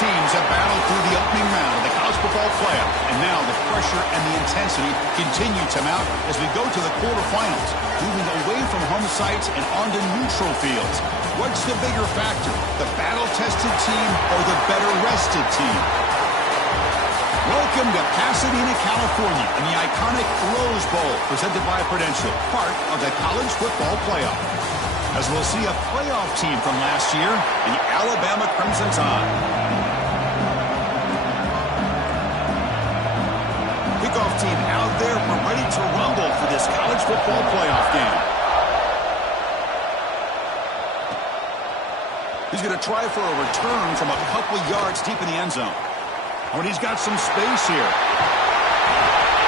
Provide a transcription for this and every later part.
teams have battled through the opening round of the college football playoff, and now the pressure and the intensity continue to mount as we go to the quarterfinals, moving away from home sites and onto neutral fields. What's the bigger factor, the battle-tested team or the better-rested team? Welcome to Pasadena, California, in the iconic Rose Bowl, presented by Prudential, part of the college football playoff. As we'll see a playoff team from last year, the Alabama Crimson Tide. Kickoff team out there, we're ready to rumble for this college football playoff game. He's going to try for a return from a couple yards deep in the end zone. When he's got some space here.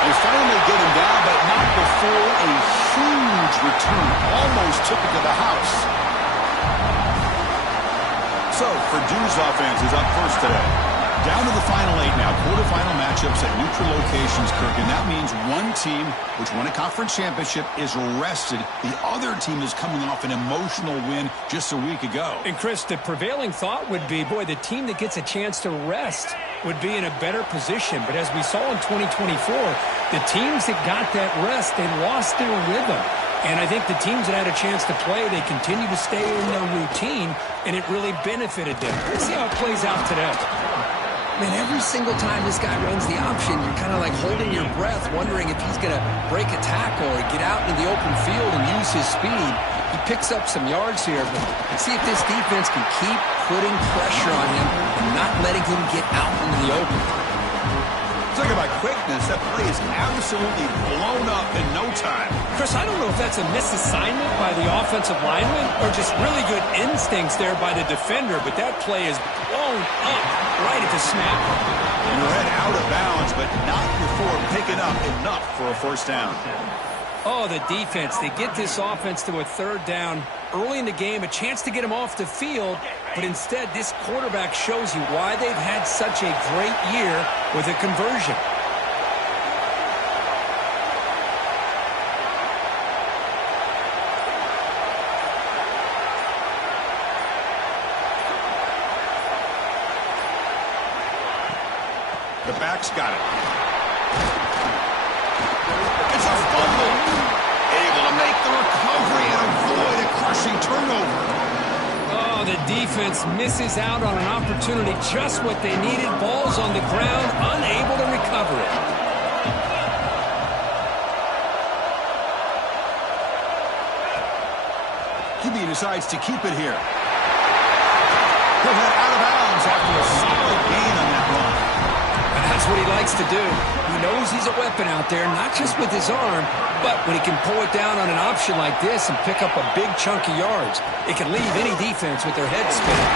They finally get him down, but not before a huge return. Almost took it to the house. So, Purdue's offense is up first today. Down to the final 8 now. Quarterfinal matchups at neutral locations, Kirk. And that means one team, which won a conference championship, is rested. The other team is coming off an emotional win just a week ago. And, Chris, the prevailing thought would be, boy, the team that gets a chance to rest would be in a better position. But as we saw in 2024, the teams that got that rest, they lost their rhythm. And I think the teams that had a chance to play, they continue to stay in their routine, and it really benefited them. Let's see how it plays out today. Man, every single time this guy runs the option, you're kind of like holding your breath, wondering if he's going to break a tackle or get out into the open field and use his speed. He picks up some yards here, but let's see if this defense can keep putting pressure on him and not letting him get out into the open. Talk about quickness. That play is absolutely blown up in no time. Chris, I don't know if that's a misassignment by the offensive lineman or just really good instincts there by the defender, but that play is blown up right at the snap. Your head out of bounds, but not before picking up enough for a first down. Oh, the defense. They get this offense to a third down early in the game, a chance to get him off the field, but instead this quarterback shows you why they've had such a great year with a conversion. The back's got it. It's a fumble. Able to make the recovery and avoid a crushing turnover. Oh, the defense misses out on an opportunity, just what they needed. Ball's on the ground, unable to recover it. QB decides to keep it here. He'll head out of bounds after a solid gain on that run. That's what he likes to do. He knows he's a weapon out there, not just with his arm, but when he can pull it down on an option like this and pick up a big chunk of yards, it can leave any defense with their head spinning.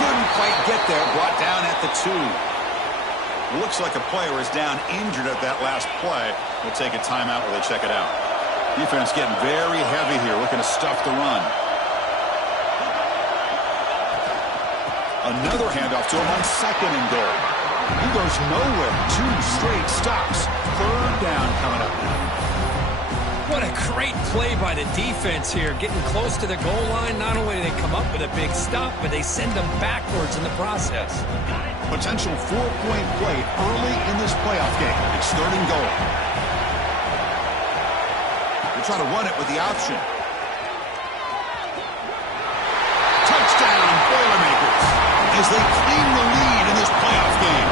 Couldn't quite get there, brought down at the 2. Looks like a player is down injured at that last play. We'll take a timeout while they check it out. Defense getting very heavy here, looking to stuff the run. Another handoff to him on 2nd and goal. He goes nowhere. 2 straight stops. Third down coming up. What a great play by the defense here. Getting close to the goal line, not only do they come up with a big stop, but they send them backwards in the process. Potential 4-point play early in this playoff game. It's 3rd and goal. They try to run it with the option. Touchdown, Boilermakers, as they claim the lead in this playoff game.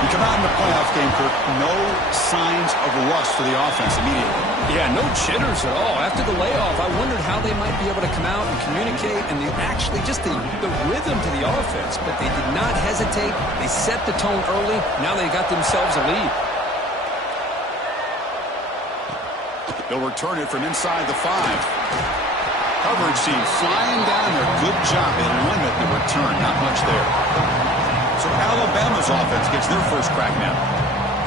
You come out in the playoff game, Kirk, no signs of rust for the offense immediately. Yeah, no jitters at all. After the layoff, I wondered how they might be able to come out and communicate and actually just the rhythm to the offense. But they did not hesitate. They set the tone early. Now they got themselves a lead. They'll return it from inside the 5. Coverage team flying down there. Good job. They limit the return. Not much there. So Alabama's offense gets their first crack now.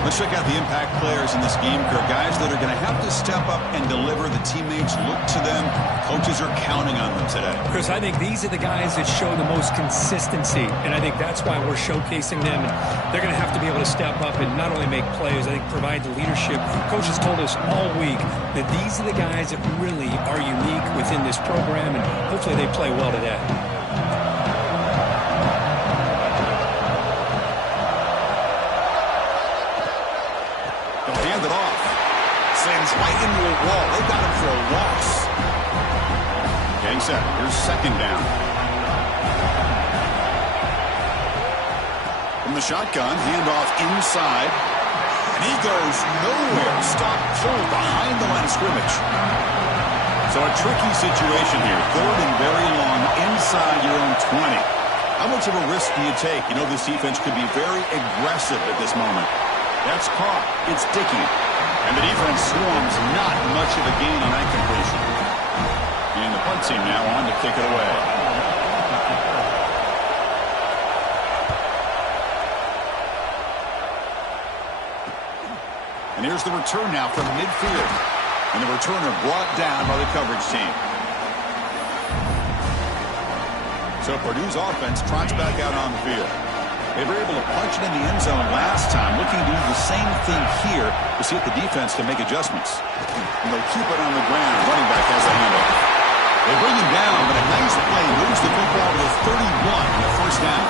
Let's check out the impact players in this game, Kirk. Guys that are going to have to step up and deliver. The teammates look to them. Coaches are counting on them today. Chris, I think these are the guys that show the most consistency, and I think that's why we're showcasing them. They're going to have to be able to step up and not only make plays, I think provide the leadership. Coaches told us all week that these are the guys that really are unique within this program, and hopefully they play well today. a wall. They got him for a loss. Getting set. Here's second down. From the shotgun, handoff inside. And he goes nowhere. Stop pulled behind the line of scrimmage. So a tricky situation here. Third and very long inside your own 20. How much of a risk do you take? You know this defense could be very aggressive at this moment. That's caught. It's Dickey. And the defense swarms. Not much of a gain on that completion. And the punt team now on to kick it away. And here's the return now from midfield. And the returner brought down by the coverage team. So Purdue's offense trots back out on the field. They were able to punch it in the end zone last time, looking to do the same thing here to see if the defense can make adjustments. And they'll keep it on the ground. Running back has a handoff. They bring him down, but a nice play moves the football to the 31 and a first down.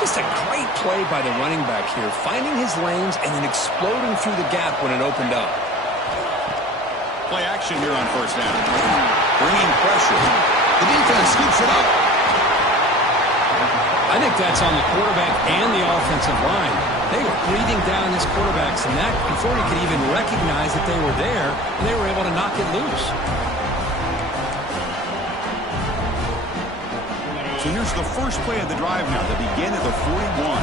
Just a great play by the running back here, finding his lanes and then exploding through the gap when it opened up. Play action here on first down. Bringing pressure. The defense scoops it up. I think that's on the quarterback and the offensive line. They were breathing down his quarterback's neck before he could even recognize that they were there, and they were able to knock it loose. So here's the first play of the drive now. They begin at the 41.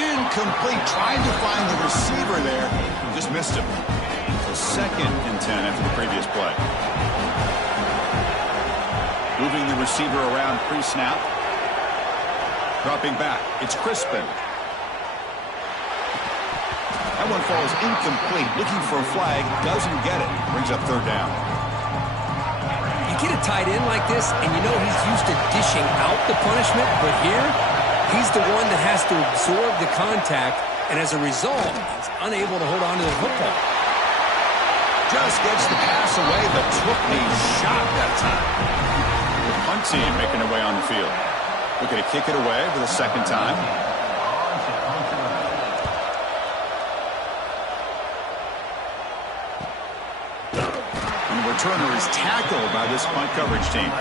Incomplete. Trying to find the receiver there. Just missed him. So second and 10 after the previous play. Moving the receiver around pre-snap. Dropping back. It's Crispin. That one falls incomplete. Looking for a flag. Doesn't get it. Brings up third down. You get a tight end like this, and you know he's used to dishing out the punishment, but here, he's the one that has to absorb the contact, and as a result, he's unable to hold on to the football. Just gets the pass away, but took a shot that time. The punt team making their way on the field. Looking to kick it away for the second time. And the returner is tackled by this punt coverage team.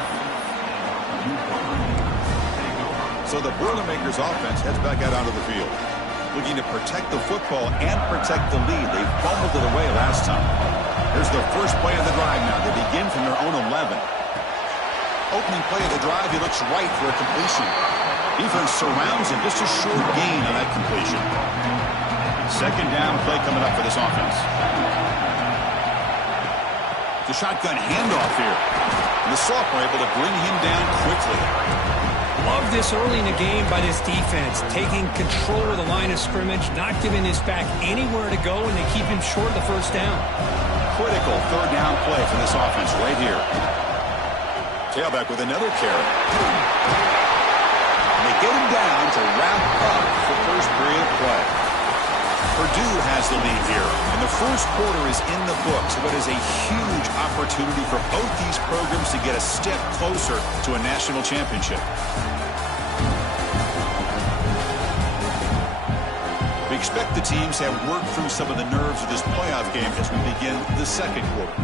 So the Boilermakers offense heads back out onto the field. Looking to protect the football and protect the lead. They fumbled it away last time. Here's the first play of the drive now. They begin from their own 11. Opening play of the drive, he looks right for a completion. Defense surrounds him. Just a short gain on that completion. Second down play coming up for this offense. The shotgun handoff here. And the sophomore able to bring him down quickly. Love this early in the game by this defense, taking control of the line of scrimmage, not giving this back anywhere to go, and they keep him short of the first down. Critical third down play for this offense right here. Tailback with another carry. And they get him down to wrap up the first period of play. Purdue has the lead here, and the first quarter is in the books. So it is a huge opportunity for both these programs to get a step closer to a national championship. We expect the teams to have worked through some of the nerves of this playoff game as we begin the second quarter.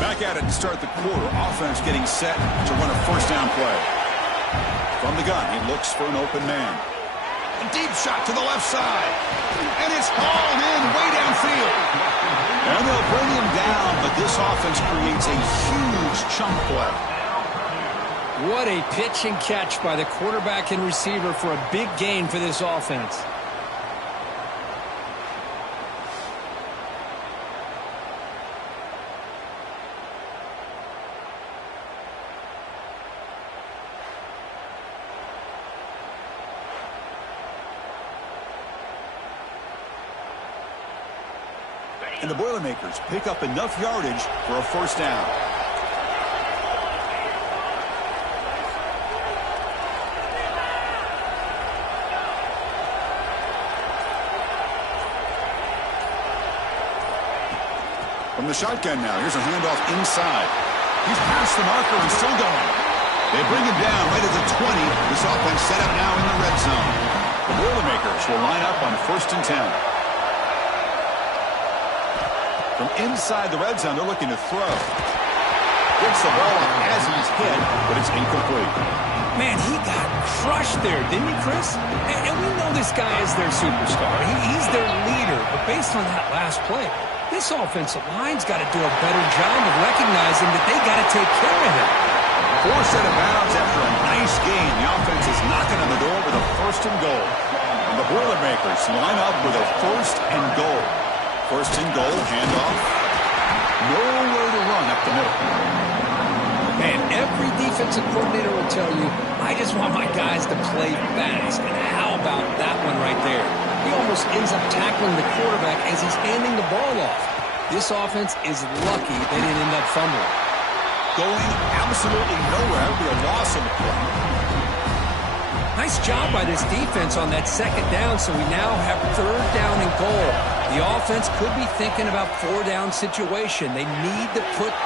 Back at it to start the quarter. Offense getting set to run a first down play. From the gun, he looks for an open man. A deep shot to the left side. And it's hauled in way downfield. And they'll bring him down, but this offense creates a huge chunk play. What a pitch and catch by the quarterback and receiver for a big gain for this offense. And the Boilermakers pick up enough yardage for a first down. From the shotgun now, here's a handoff inside. He's past the marker and still going. They bring him down right at the 20. This offense set up now in the red zone. The Boilermakers will line up on 1st and 10. From inside the red zone, they're looking to throw. Gets the ball up as he's hit, but it's incomplete. Man, he got crushed there, didn't he, Chris? And we know this guy is their superstar. He's their leader. But based on that last play, this offensive line's got to do a better job of recognizing that they got to take care of him. Forced out of bounds after a nice gain. The offense is knocking on the door with a 1st and goal. And the Boilermakers line up with a 1st and goal. 1st and goal, handoff. Nowhere to run up the middle. Man, every defensive coordinator will tell you, I just want my guys to play fast. And how about that one right there? He almost ends up tackling the quarterback as he's handing the ball off. This offense is lucky they didn't end up fumbling. Going absolutely nowhere. That would be a loss of the play. Nice job by this defense on that 2nd down, so we now have 3rd down and goal. The offense could be thinking about 4-down situation. They need to put...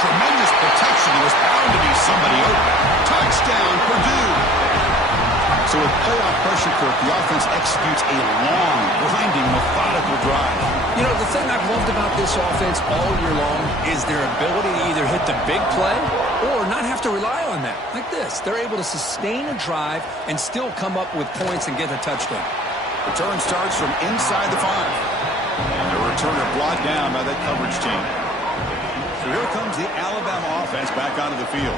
Tremendous protection. There was bound to be somebody open. Touchdown, Purdue. So with playoff pressure, Kirk, the offense executes a long, grinding, methodical drive. You know, the thing I've loved about this offense all year long is their ability to either hit the big play or not have to rely on that. Like this. They're able to sustain a drive and still come up with points and get a touchdown. Return starts from inside the 5. And the returner brought down by that coverage team. So here comes the Alabama offense back onto the field.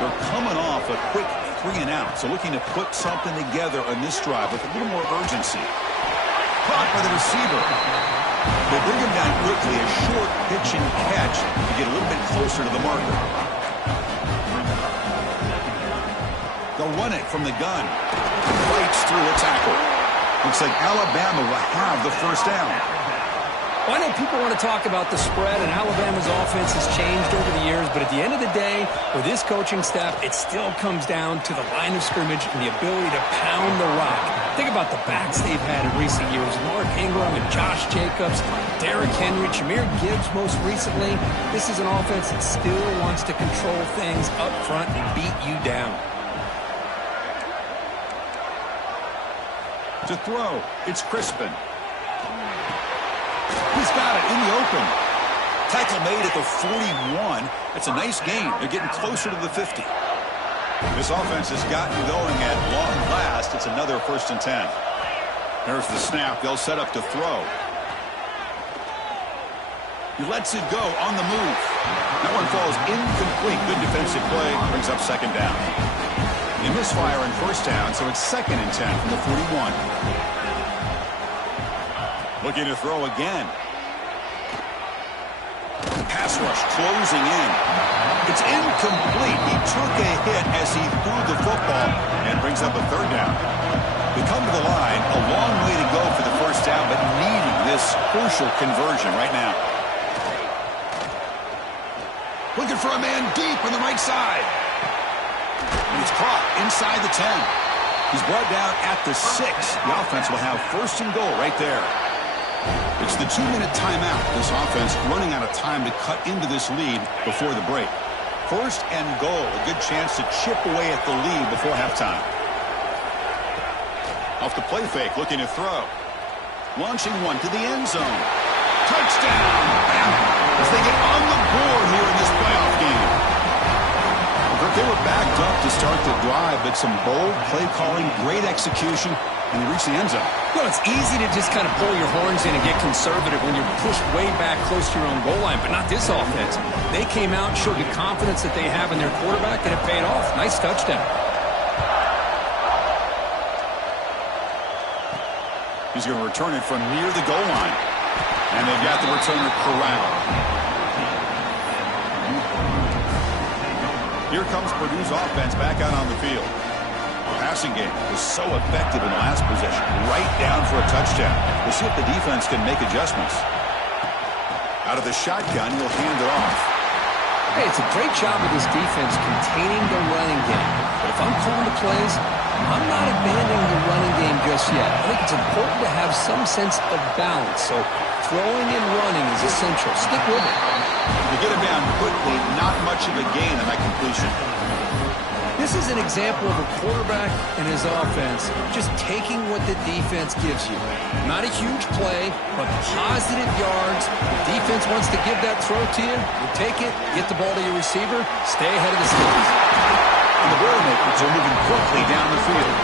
They're coming off a quick 3-and-out, so looking to put something together on this drive with a little more urgency. Caught by the receiver. They bring him down quickly, a short pitch and catch to get a little bit closer to the marker. They'll run it from the gun. Fights through a tackle. Looks like Alabama will have the 1st down. Well, I know people want to talk about the spread, and Alabama's offense has changed over the years, but at the end of the day, with this coaching staff, it still comes down to the line of scrimmage and the ability to pound the rock. Think about the backs they've had in recent years. Mark Ingram and Josh Jacobs, Derrick Henry, Jahmyr Gibbs most recently. This is an offense that still wants to control things up front and beat you down. To throw, it's Crispin. He's got it in the open. Tackle made at the 41. That's a nice gain. They're getting closer to the 50. This offense has gotten going at long last. It's another 1st and 10. There's the snap. They'll set up to throw. He lets it go on the move. That one falls incomplete. Good defensive play. Brings up 2nd down. They misfire in 1st down, so it's 2nd and 10 from the 41. Looking to throw again. Pass rush closing in. It's incomplete. He took a hit as he threw the football and brings up a 3rd down. We come to the line. A long way to go for the 1st down, but needing this crucial conversion right now. Looking for a man deep on the right side. And it's caught inside the 10. He's brought down at the 6. The offense will have 1st and goal right there. It's the 2-minute timeout. This offense running out of time to cut into this lead before the break. 1st and goal. A good chance to chip away at the lead before halftime. Off the play fake, looking to throw. Launching one to the end zone. Touchdown! As they get on the board here in this playoff game. They were backed up to start the drive, but some bold play calling, great execution, and they reach the end zone. Well, it's easy to just kind of pull your horns in and get conservative when you're pushed way back close to your own goal line, but not this offense. They came out and showed the confidence that they have in their quarterback, and it paid off. Nice touchdown. He's going to return it from near the goal line. And they've got the returner corralled. Here comes Purdue's offense back out on the field. The passing game was so effective in the last possession. Right down for a touchdown. We'll see if the defense can make adjustments. Out of the shotgun, he'll hand it off. Hey, it's a great job of this defense containing the running game. But if I'm calling the plays, I'm not abandoning the running game just yet. I think it's important to have some sense of balance. So throwing and running is essential. Stick with it. To get him down quickly, not much of a gain on that completion. This is an example of a quarterback and his offense just taking what the defense gives you. Not a huge play, but positive yards. The defense wants to give that throw to you. You take it, get the ball to your receiver, stay ahead of the sticks. And the Boilermakers are moving quickly down the field.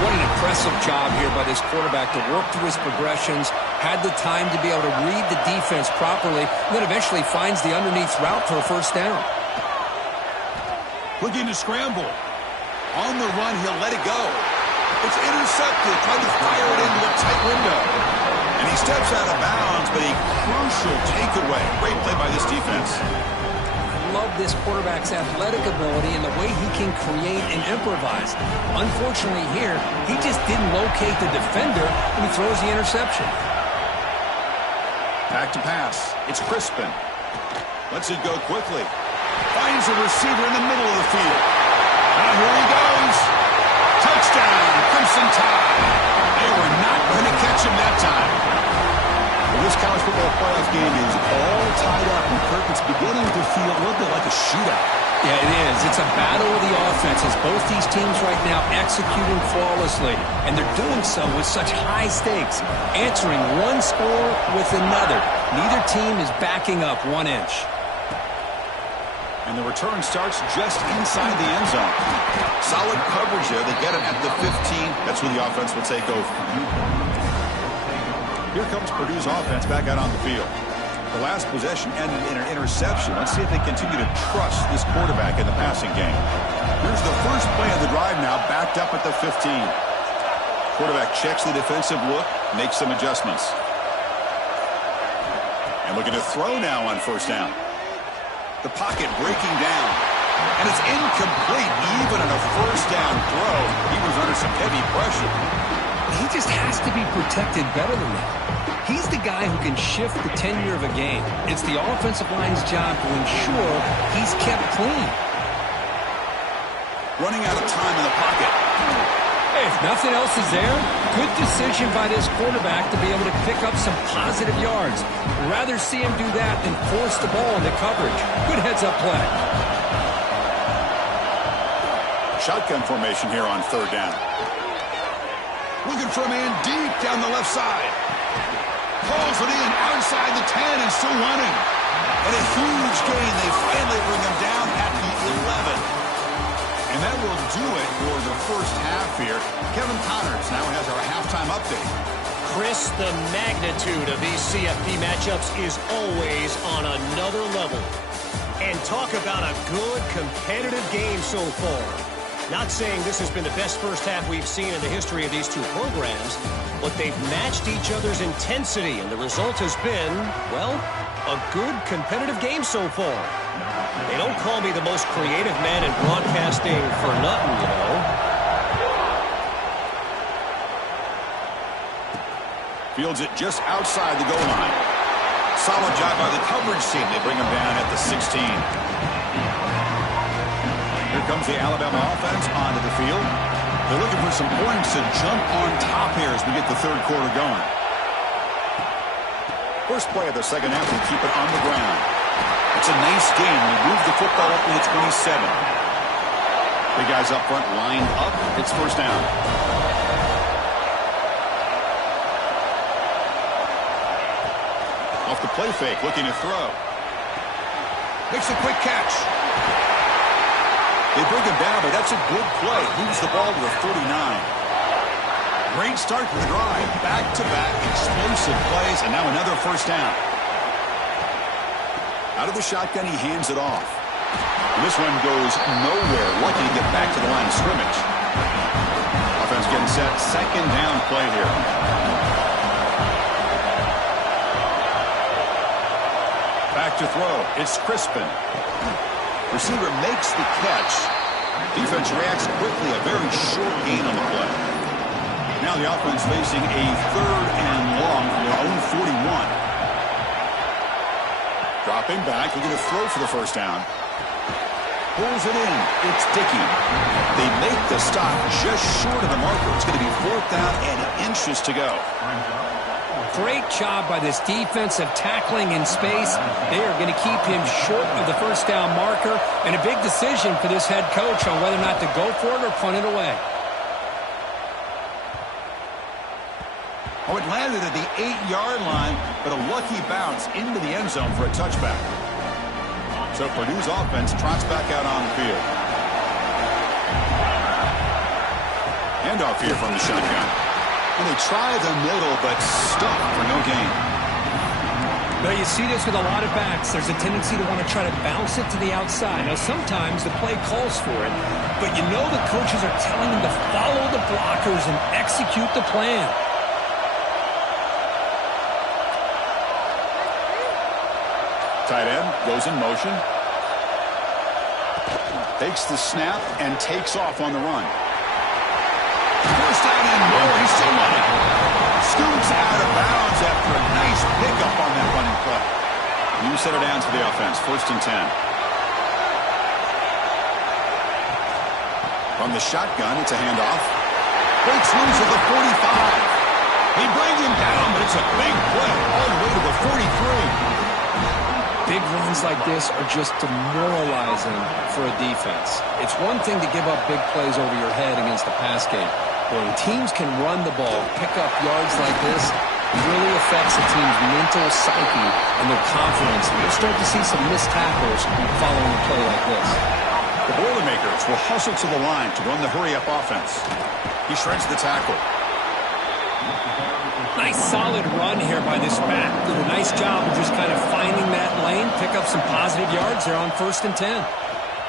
What an impressive job here by this quarterback to work through his progressions, had the time to be able to read the defense properly, and then eventually finds the underneath route for a first down. Looking to scramble. On the run, he'll let it go. It's intercepted, trying to fire it into a tight window. And he steps out of bounds, but a crucial takeaway. Great play by this defense. I love this quarterback's athletic ability and the way he can create and improvise. Unfortunately here, he just didn't locate the defender, and he throws the interception. Back to pass. It's Crispin. Lets it go quickly. Finds a receiver in the middle of the field. And here he goes. Touchdown, Crimson Tide. They were not going to catch him that time. Well, this college football playoff game is all tied up, and Kirk, it's beginning to feel a little bit like a shootout. Yeah, it is. It's a battle of the offenses. Both these teams right now executing flawlessly, and they're doing so with such high stakes, answering one score with another. Neither team is backing up 1 inch. And the return starts just inside the end zone. Solid coverage there. They get him at the 15. That's where the offense would say go. Here comes Purdue's offense back out on the field. The last possession ended in an interception. Let's see if they continue to trust this quarterback in the passing game. Here's the first play of the drive now, backed up at the 15. Quarterback checks the defensive look, makes some adjustments. And looking to throw now on first down. The pocket breaking down. And it's incomplete, even on a first down throw. He was under some heavy pressure. He just has to be protected better than that. He's the guy who can shift the tenure of a game. It's the offensive line's job to ensure he's kept clean. Running out of time in the pocket. Hey, if nothing else is there, good decision by this quarterback to be able to pick up some positive yards. Rather see him do that than force the ball into coverage. Good heads-up play. Shotgun formation here on third down. Looking for a man deep down the left side. Pulls it in outside the 10 and still running. And a huge gain. They finally bring him down at the 11. And that will do it for the first half here. Kevin Connors now has our halftime update. Chris, the magnitude of these CFP matchups is always on another level. And talk about a good competitive game so far. Not saying this has been the best first half we've seen in the history of these two programs, but they've matched each other's intensity, and the result has been, well, a good competitive game so far. They don't call me the most creative man in broadcasting for nothing, you know. Fields it just outside the goal line. Solid job by the coverage team. They bring him down at the 16. Here comes the Alabama offense onto the field. They're looking for some points to jump on top here as we get the third quarter going. First play of the second half, we keep it on the ground. It's a nice game. We move the football up to the 27. Big guys up front lined up. It's first down. Off the play fake, looking to throw. Makes a quick catch. They bring him down, but that's a good play. Moves the ball to the 49. Great start to the drive. Back-to-back explosive plays, and now another first down. Out of the shotgun, he hands it off. And this one goes nowhere. Lucky to get back to the line of scrimmage. Offense getting set. Second down play here. Back to throw. It's Crispin. Receiver makes the catch. Defense reacts quickly. A very short gain on the play. Now the offense facing a third and long from their own 41. Dropping back, looking to throw for the first down. Pulls it in. It's Dickey. They make the stop just short of the marker. It's going to be 4th down and inches to go. Great job by this defensive tackling in space. They are going to keep him short of the first down marker, and a big decision for this head coach on whether or not to go for it or punt it away. Oh, it landed at the 8-yard line, but a lucky bounce into the end zone for a touchback. So Purdue's offense trots back out on the field. Handoff here from the shotgun. And they try the middle, but stuck for no gain. Now, you see this with a lot of backs. There's a tendency to want to try to bounce it to the outside. Now, sometimes the play calls for it, but you know the coaches are telling them to follow the blockers and execute the plan. Tight end goes in motion. Takes the snap and takes off on the run. First down and more. He's still running. Scoots out of bounds after a nice pickup on that running play. You set it down to the offense. 1st and 10. From the shotgun, it's a handoff. Breaks loose at the 45. They bring him down, but it's a big play all the way to the 43. Big runs like this are just demoralizing for a defense. It's one thing to give up big plays over your head against the pass game. But when teams can run the ball, pick up yards like this, it really affects a team's mental psyche and their confidence. And you'll start to see some missed tackles following a play like this. The Boilermakers will hustle to the line to run the hurry-up offense. He shreds the tackle. Nice solid run here by this back. Did a nice job of just kind of finding that lane, pick up some positive yards there on 1st and 10.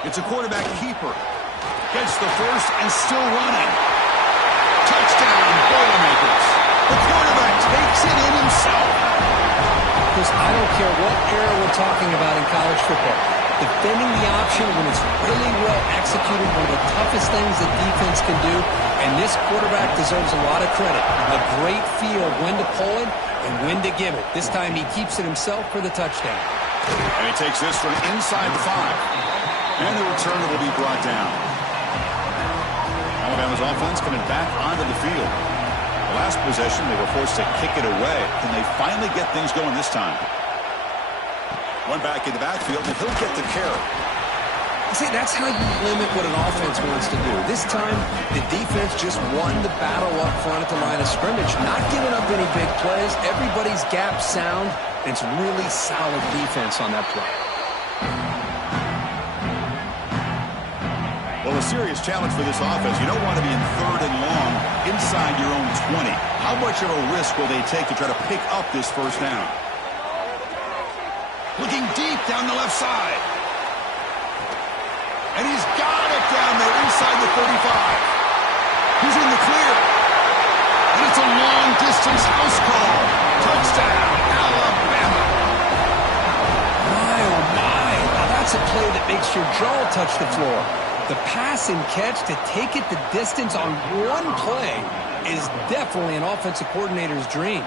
It's a quarterback keeper. Gets the first and still running. Touchdown, Boilermakers. The quarterback takes it in himself. Because I don't care what era we're talking about in college football. Defending the option when it's really well executed, one of the toughest things that defense can do, and this quarterback deserves a lot of credit. A great feel of when to pull it and when to give it. This time he keeps it himself for the touchdown. And he takes this from inside the 5. And the returner will be brought down. Alabama's offense coming back onto the field. The last possession, they were forced to kick it away. Can they finally get things going this time? One back in the backfield, and he'll get the carry. See, that's how you limit what an offense wants to do. This time, the defense just won the battle up front at the line of scrimmage, not giving up any big plays. Everybody's gap sound, and it's really solid defense on that play. Well, a serious challenge for this offense. You don't want to be in 3rd and long inside your own 20. How much of a risk will they take to try to pick up this first down? Looking deep down the left side. And he's got it down there inside the 35. He's in the clear. And it's a long-distance house call. Touchdown, Alabama. My, oh my. Now that's a play that makes your jaw touch the floor. The pass and catch to take it the distance on one play is definitely an offensive coordinator's dream.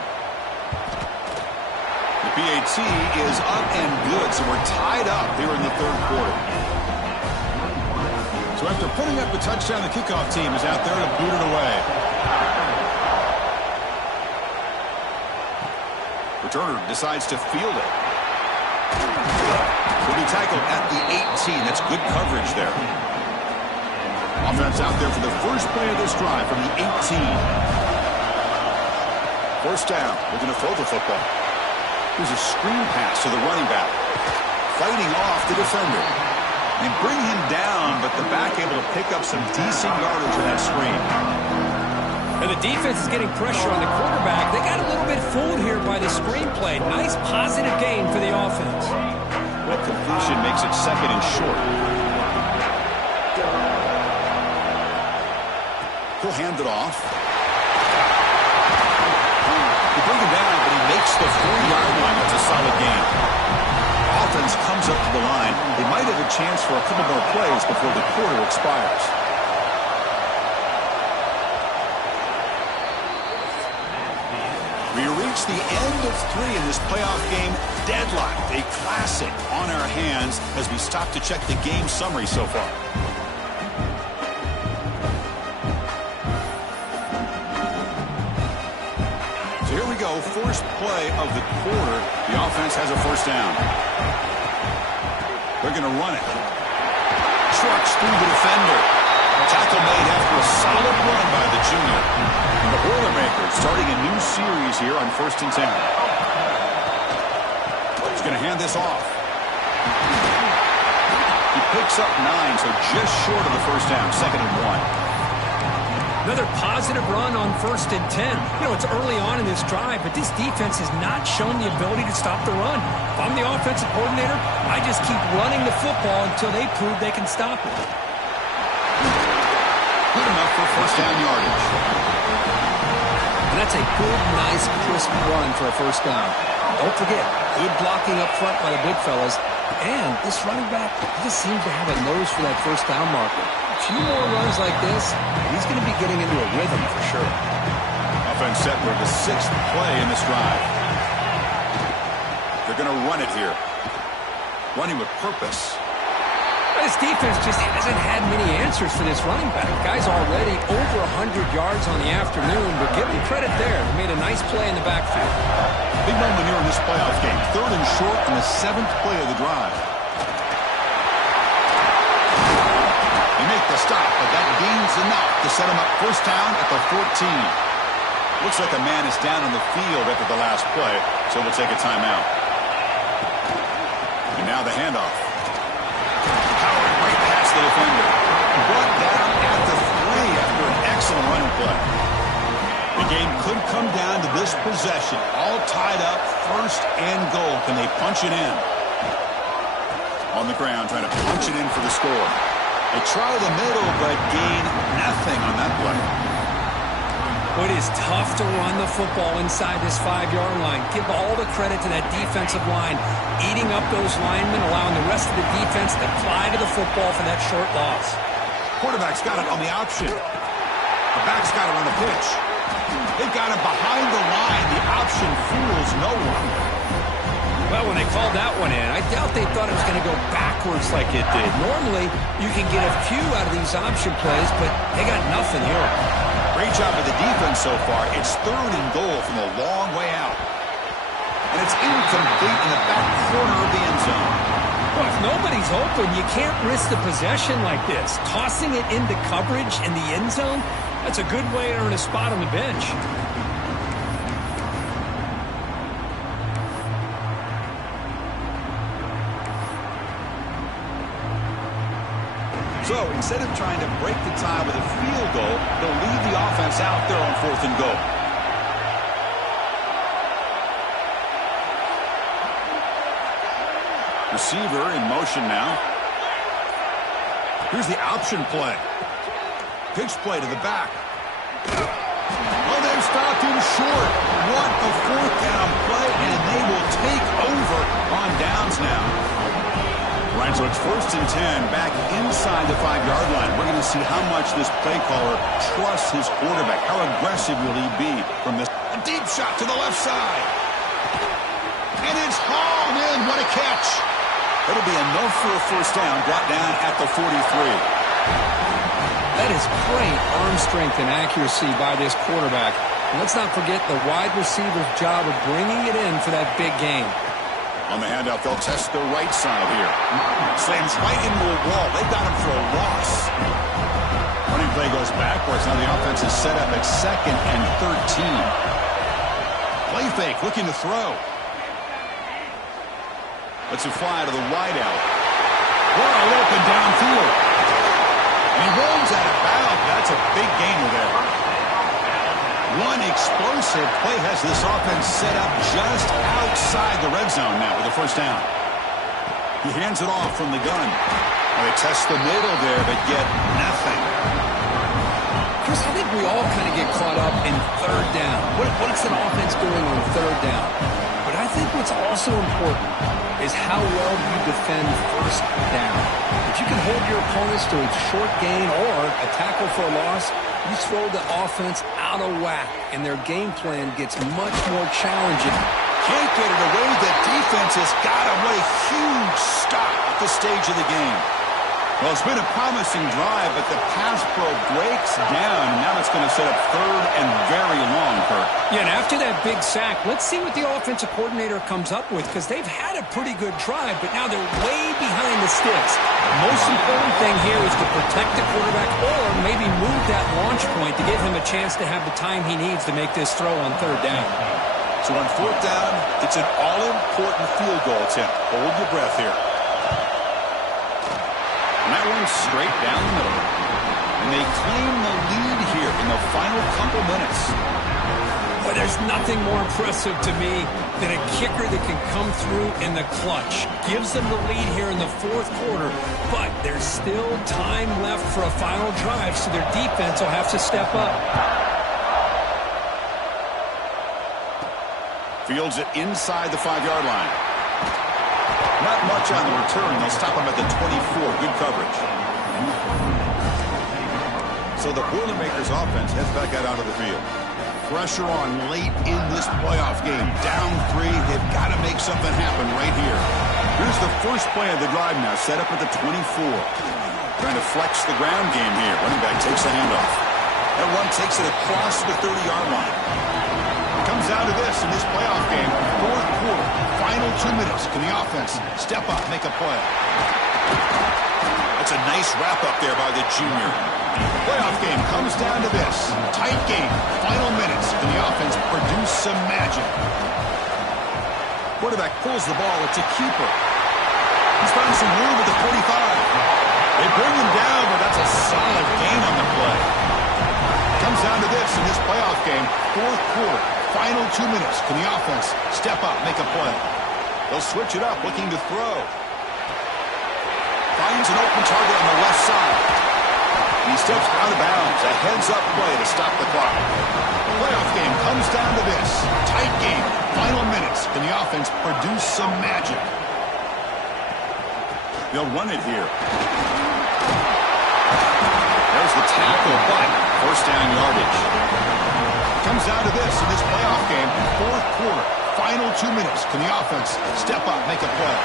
The PAT is up and good, so we're tied up here in the 3rd quarter. So after putting up the touchdown, the kickoff team is out there to boot it away. Returner decides to field it. Will be tackled at the 18. That's good coverage there. Offense out there for the first play of this drive from the 18. First down. Looking to throw the football. Here's a screen pass to the running back. Fighting off the defender. They bring him down, but the back able to pick up some decent yardage in that screen. And the defense is getting pressure on the quarterback. They got a little bit fooled here by the screenplay. Nice positive gain for the offense. Well, completion makes it 2nd and short. He'll hand it off. They bring him down, but he makes the 4-yard line. That's a solid gain. Offense comes up to the line. They might have a chance for a couple more plays before the quarter expires. We reach reached the end of 3 in this playoff game. Deadlocked, a classic on our hands as we stop to check the game summary so far. So here we go, first play of the quarter. The offense has a first down. They're going to run it. Trucks through the defender. Tackle made after a solid run by the junior. And the Boilermakers starting a new series here on 1st and 10. He's going to hand this off. He picks up 9, so just short of the first down, 2nd and 1. Another positive run on 1st and 10. You know, it's early on in this drive, but this defense has not shown the ability to stop the run. If I'm the offensive coordinator, I just keep running the football until they prove they can stop it. Good enough for first down yardage. And that's a good, nice, crisp run for a first down. Don't forget, good blocking up front by the big fellas. And this running back, he just seems to have a nose for that first down marker. A few more runs like this, and he's going to be getting into a rhythm for sure. Offense set for the 6th play in this drive. They're going to run it here. Running with purpose. This defense just hasn't had many answers for this running back. Guy's already over 100 yards on the afternoon, but give him credit there. He made a nice play in the backfield. Big moment here in this playoff game. 3rd and short in the 7th play of the drive. They make the stop, but that gains enough to set him up first down at the 14. Looks like a man is down on the field after the last play, so we'll take a timeout. And now the handoff. Powering right past the defender. Brought down at the 3 after an excellent running play. The game could come down to this possession. All tied up, 1st and goal. Can they punch it in? On the ground, trying to punch it in for the score. They try the middle, but gain nothing on that play. It is tough to run the football inside this 5-yard line. Give all the credit to that defensive line, eating up those linemen, allowing the rest of the defense to fly to the football for that short loss. Quarterback's got it on the option. The back's got it on the pitch. They've got it behind the line. The option fools no one. Well, when they called that one in, I doubt they thought it was going to go backwards like it did. Normally, you can get a few out of these option plays, but they got nothing here. Great job of the defense so far. It's 3rd and goal from a long way out. And it's incomplete in the back corner of the end zone. Well, if nobody's open, you can't risk the possession like this. Tossing it into coverage in the end zone, that's a good way to earn a spot on the bench. So instead of trying to break the tie with a field goal, they'll leave the offense out there on 4th and goal. Receiver in motion now. Here's the option play. Pitch play to the back. Oh, they've stopped him short. What a 4th down play, and they will take over on downs now. Right, so it's 1st and 10 back inside the 5-yard line. We're going to see how much this play caller trusts his quarterback. How aggressive will he be from this? A deep shot to the left side. And it's hauled in. What a catch. It'll be enough for a first down, brought down at the 43. That is great arm strength and accuracy by this quarterback. And let's not forget the wide receiver's job of bringing it in for that big game. On the handoff, they'll test the right side here. Slams right into a wall. They got him for a loss. Running play goes backwards. Now the offense is set up at 2nd and 13. Play fake, looking to throw. Let's it fly to the wideout. Wide open downfield. And he rolls out of bounds. That's a big gainer there. One explosive play has this offense set up just outside the red zone now with a first down. He hands it off from the gun. Well, they test the middle there, but get nothing. Chris, I think we all kind of get caught up in 3rd down. What's an offense doing on 3rd down? But I think what's also important is how well you defend first down. If you can hold your opponents to a short gain or a tackle for a loss, you throw the offense out of whack, and their game plan gets much more challenging. Can't get it away. The defense has got him. What a huge stop at this stage of the game. Well, it's been a promising drive, but the pass pro breaks down, and now it's going to set up third and very long, Kurt. Yeah, and after that big sack, let's see what the offensive coordinator comes up with, because they've had a pretty good drive, but now they're way behind the sticks. Most important thing here is to protect the quarterback or maybe move that launch point to give him a chance to have the time he needs to make this throw on third down. So on fourth down, it's an all-important field goal attempt. Hold your breath here. And that one's straight down the middle. And they claim the lead here in the final couple minutes. Boy, there's nothing more impressive to me than a kicker that can come through in the clutch. Gives them the lead here in the fourth quarter, but there's still time left for a final drive, so their defense will have to step up. Fields it inside the 5-yard line. Not much on the return. They'll stop him at the 24. Good coverage. So the Boilermakers offense heads back out onto the field. Pressure on late in this playoff game. Down 3. They've got to make something happen right here. Here's the first play of the drive now. Set up at the 24. Trying to flex the ground game here. Running back takes the handoff. That run takes it across the 30-yard line. Comes down to this in this playoff game. Fourth quarter. Final 2 minutes. Can the offense step up, make a play? That's a nice wrap-up there by the junior. Playoff game comes down to this. Tight game. Final minutes. Can the offense produce some magic? Quarterback pulls the ball. It's a keeper. He's found some room at the 45. They bring him down, but that's a solid gain on the play. Comes down to this in this playoff game. Fourth quarter. Final 2 minutes. Can the offense step up, make a play? They'll switch it up, looking to throw. Finds an open target on the left side. He steps out of bounds. A heads-up play to stop the clock. Playoff game comes down to this. Tight game. Final minutes. Can the offense produce some magic? They'll run it here. There's the tackle, but first down yardage. Comes down to this in this playoff game. Fourth quarter. Final 2 minutes. Can the offense step up, make a play?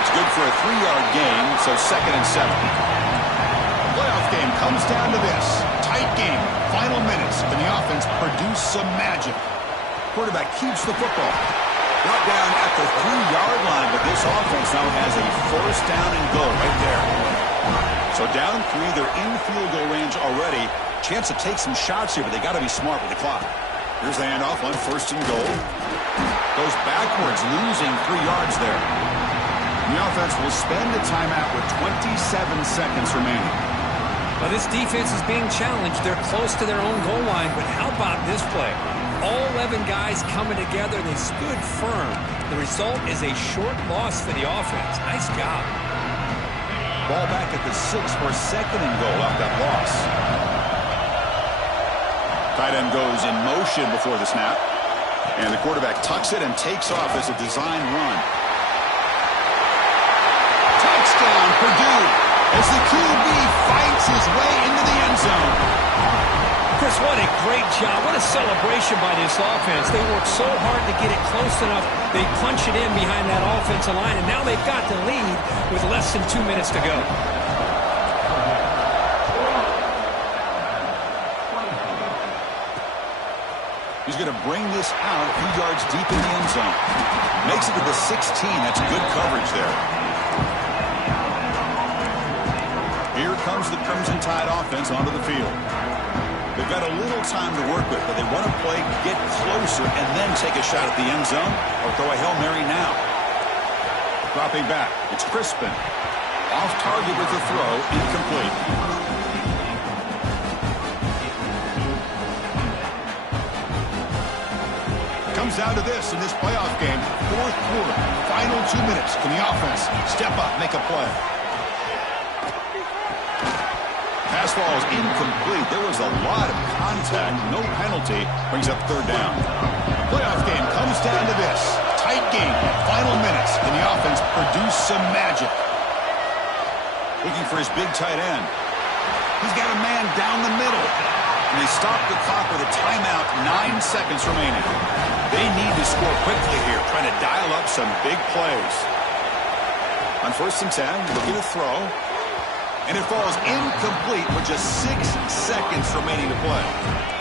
It's good for a 3-yard gain, so 2nd and 7. Playoff game comes down to this. Tight game. Final minutes. Can the offense produce some magic? Quarterback keeps the football. Brought down at the 3-yard line, but this offense now has a first down and goal right there. So down 3, they're in field goal range already. Chance to take some shots here, but they got to be smart with the clock. Here's the handoff on 1st and goal. Goes backwards, losing 3 yards there. The offense will spend a timeout with 27 seconds remaining. Well, this defense is being challenged. They're close to their own goal line, but how about this play? All 11 guys coming together. They stood firm. The result is a short loss for the offense. Nice job. Ball back at the 6 for 2nd and goal off that loss. Tight end goes in motion before the snap. And the quarterback tucks it and takes off as a design run. Touchdown, Purdue, as the QB fights his way into the end zone. Chris, what a great job. What a celebration by this offense. They worked so hard to get it close enough. They punch it in behind that offensive line, and now they've got the lead with less than 2 minutes to go. He's going to bring this out a few yards deep in the end zone. Makes it to the 16. That's good coverage there. Here comes the Crimson Tide offense onto the field. They've got a little time to work with, but they want to play, get closer, and then take a shot at the end zone or throw a Hail Mary now. Dropping back. It's Crispin. Off target with the throw. Incomplete. Comes down to this in this playoff game. Fourth quarter. Final 2 minutes. Can the offense step up, make a play? Pass ball is incomplete. There was a lot of contact. No penalty. Brings up third down. Playoff game comes down to this. Tight produce some magic. Looking for his big tight end. He's got a man down the middle. And they stop the clock with a timeout, 9 seconds remaining. They need to score quickly here, trying to dial up some big plays. On 1st and 10, looking to throw. And it falls incomplete with just 6 seconds remaining to play.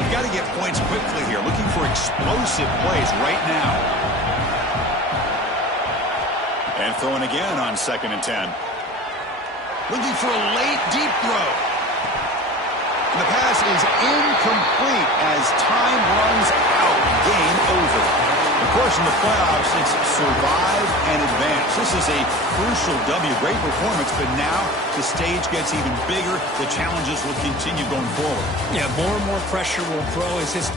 You've got to get points quickly here, looking for explosive plays right now. And throwing again on 2nd and 10. Looking for a late, deep throw. And the pass is incomplete as time runs out. Game over. Of course, in the playoffs, it's survive and advance. This is a crucial W. Great performance, but now the stage gets even bigger. The challenges will continue going forward. Yeah, more and more pressure will grow as this